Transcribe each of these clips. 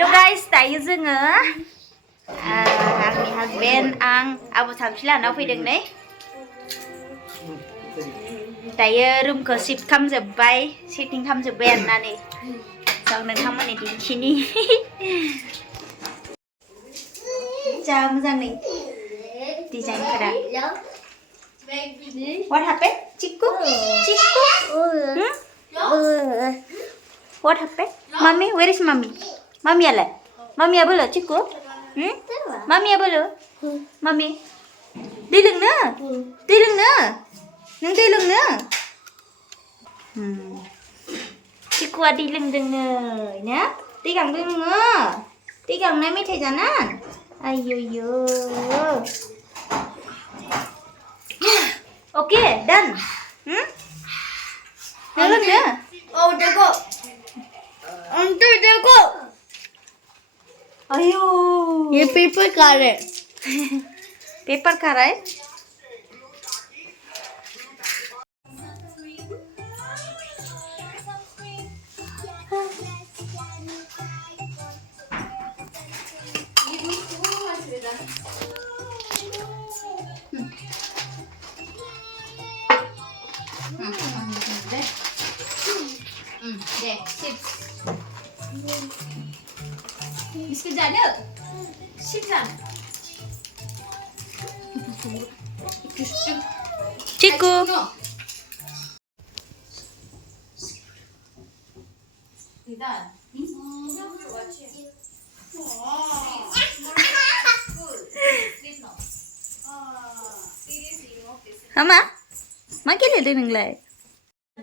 To guys, tayw जोङो आंनि husband आं आबो साबसे लाना फैदों नै दायो रुमखौ शिफ्ट खालामजोबबाय सेटिं खालामजोबबाय आरोना नै जों नोंथांमोननि दिन्थिनि जा मोजां नै डिजाइनफोरा What happened? Chiku? Chiku? What happened? Mommy, where is mommy? Mommy ala? Mommy abalo Chiku? Mommy abalo? Mommy. Đi lưng nữa. Đi lưng nữa. Nâng đi lưng nữa. Chiku đi lưng đừng rồi nhá. Đi gắng lưng nữa. Đi gắng này mới thấy ra nè. Ai yo yo. Okay, done. Nâng lưng nữa. Oh, there go. There go. Ayo. ये paper car है paper खा रहा है deh sip biskuit jana sip kan Chiku Mama, मा गेलेदों नोंलाय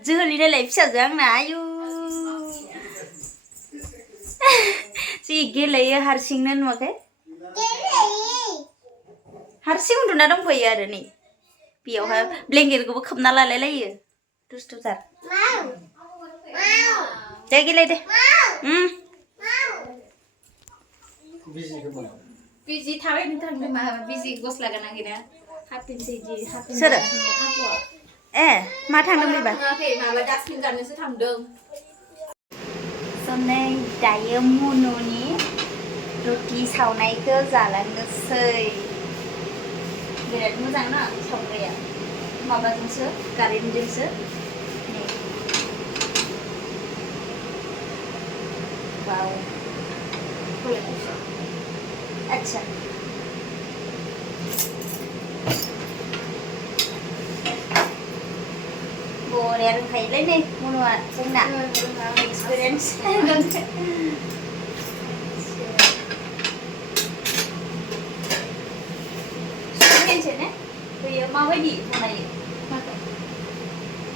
जोहोलिलाय फिसाजो आंना आयु जि गेलेयो हारसिंनो नुवाखै हारसिं उन्दुना दंफैयो आरो नै बेयावहाय ब्लेंकेटखौबो खोबना लालायलायो दुस्थुथार दे गेले दे बिजि थाबाय थांदों मा बिजि गस्ला गानाखैना हाफिनसै इदि हाफिन आब'आ ए मा थांदों बेबा थाङाखै माबा डास्टबिन गारनोसो थांदों नै दायो मन'नि रुटि सावनायखौ जालांनोसै बिराद मोजां ना सावग्राया माबाजोंसो कारेन्टजोंसो वाव अच्छा बरिया रोंखायोलै नै मन'आ जोंना एक्सपिरियेन्स सुइहेनसोना बेयो माबायदि बनायो माखौ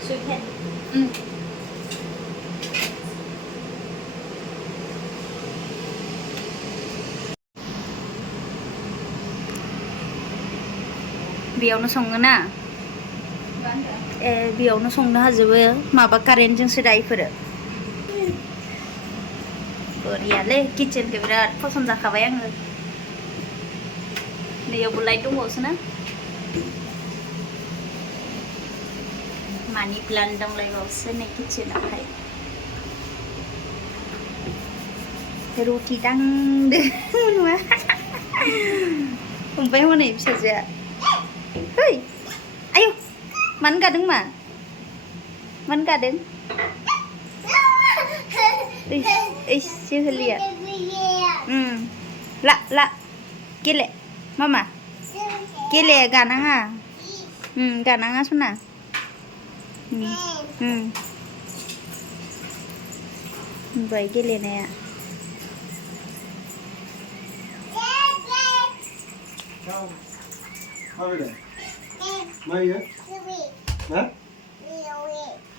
सुइहेन बेयावनो सङोना बेयावनो संनो हाजोबो माबा कारेन्टजोंसो दा इफोरो बरियालै किचेनखौ बिराद पसन्द जाखाबाय आङो नैयावबो लाइट दंबावोसोना मानि प्लान्ट दंलायबावोसो नै किचेनावहाय रुटि दांदो नुवा हमबाय हनै फिसाजोआ है आयौ मानो गादों मा मानो गादों ओइस जोहोलिया ला गेले मामा गेले गानाङा गानाङा सना होनबाय गेलेनाया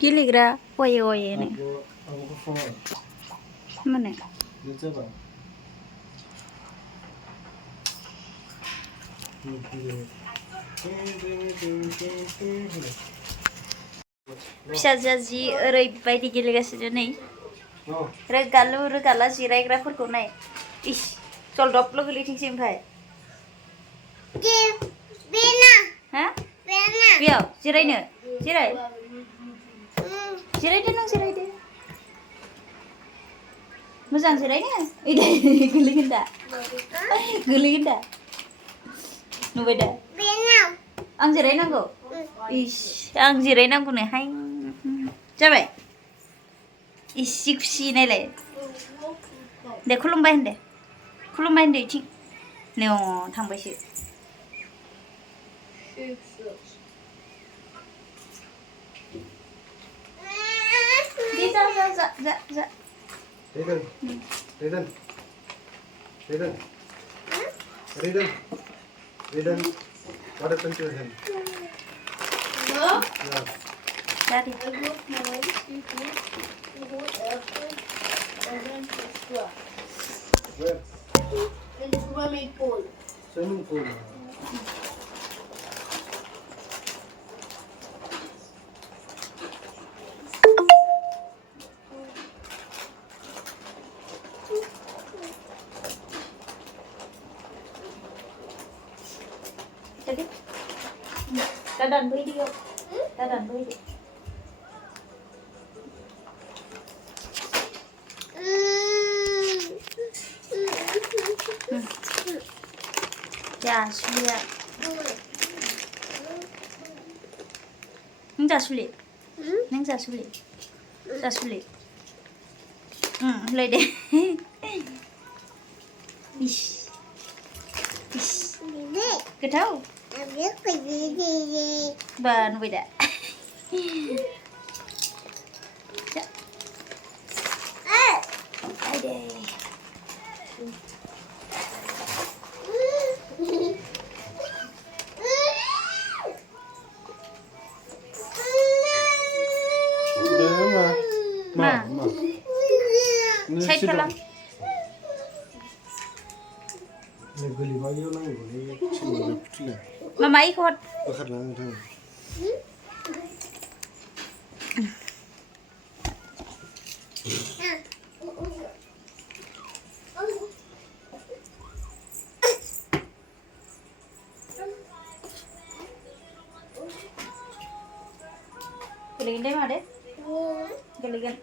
गेलेग्रा अये अये नो माने फिसाजोआ जि ओरैबायदि गेलेगासिनो नै रोगालु रोगाला जिरायग्राफोरखौ नाय इस जलदबल' गोलैथोंसै ओमफ्राय हा बेयाव जिरायनो जिराय जिरायदो नों जिरायदो Moजां जिरायनो इदे गोलैगोन दा गोलैगोन दा नुबाय दा आं जिरायनांगौ इस आं जिरायनांगौनोहाय जाबाय इसे खुसि नायलाय दे खुलुमबाय होनदे खुलुमबाय होनदो इथिं नै थांबायसो दे जा Ridan, what happened to him? Daddy. Where? In the swimming pool. Swimming pool. Jadi, dadan video, dadan video. Ya, sulit. Nggak sulit. Nggak sulit. Nggak sulit. Mulai deh. Ish. Ish. Ketahu? Ban beda. Ya. Ada. Ma. Saya kalah. Mama ikut. Geligan deh, Made. Geligan.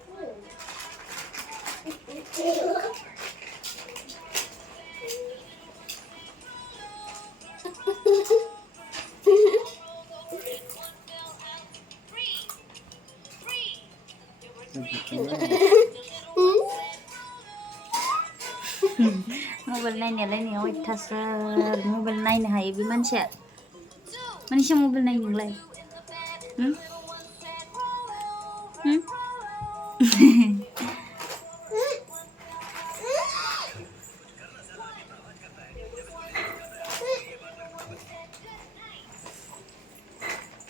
Mobile नायनायालाय अयथासार mobile नायनो हायो बे मानसिया मानसिया mobile नायो नोंलाय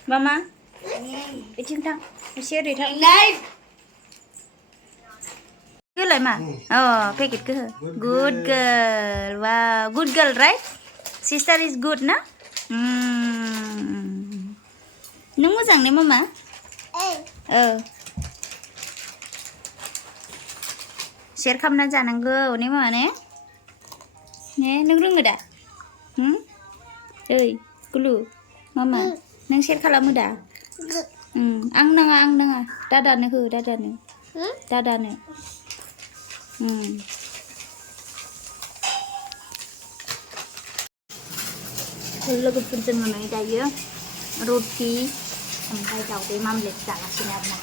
Mama iथिं थां एसे ओरै थां Good ma? Oh, packet ke? Good girl. Wow, good girl, right? Sister is good, na? Nung moजां ne mama? Share खालामना जानांगौ ने mama ne? Ne, nung रोङो दा? Oy, gulu. Mama, nung share खालामो दा? Ang naङा. Dadano ho, dadano. Dadano. लोगोफोरजों मोननाय दायो रुटि ओमफ्राय दावदै मामलेट जागासिनो आरोना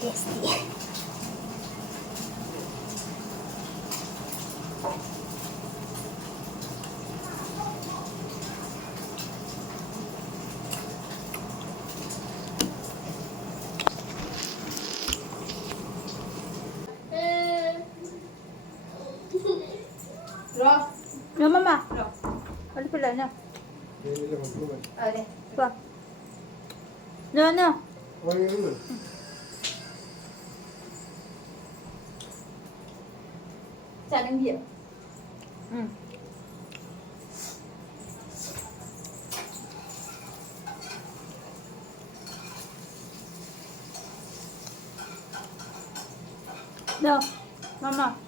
टेस्टि No mama. No. Ano pala na? Deh. Pa. No. Jangan dia. No. Mama.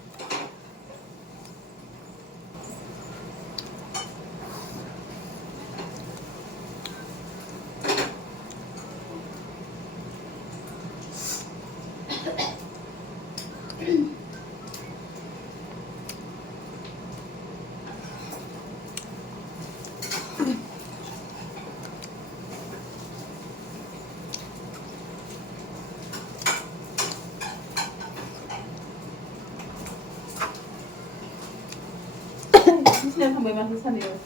Nên không bị mang thứ sao điều.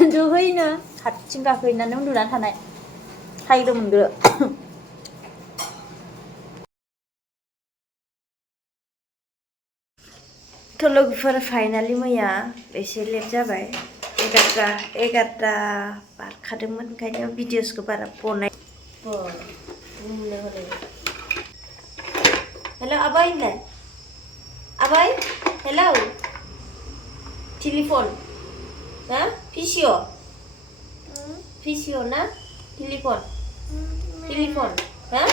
दुगैनो हारसिं गाखोहैनानै उन्दुनानै थानाय थायदोंमोन गो थ' लोगोफोर फाइनालि मैया एसे लेट जाबाय 11ता बारखादोंमोन ओंखायनो भिडिअसखौ बारा बनाय हेल' आबै होनलाय आबै hello telephone ha Visio na telepon ha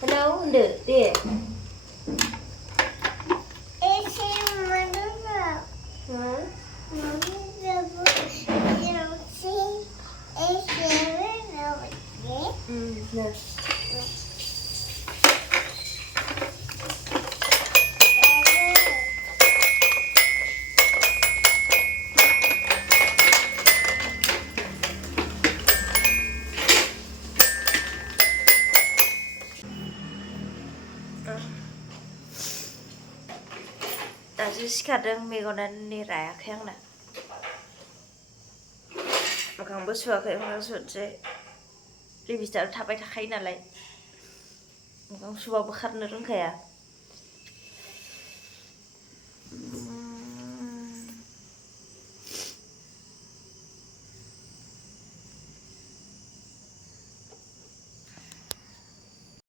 hello udah deh nah दासो सिखारदों मेगनानो रायाखै आंना मोखांबो सुवाखै मोखां सुनोसै लिपस्टिकआ थाबाय थाखायो नालाय मोखां सुबाबो खारनो रोंखाया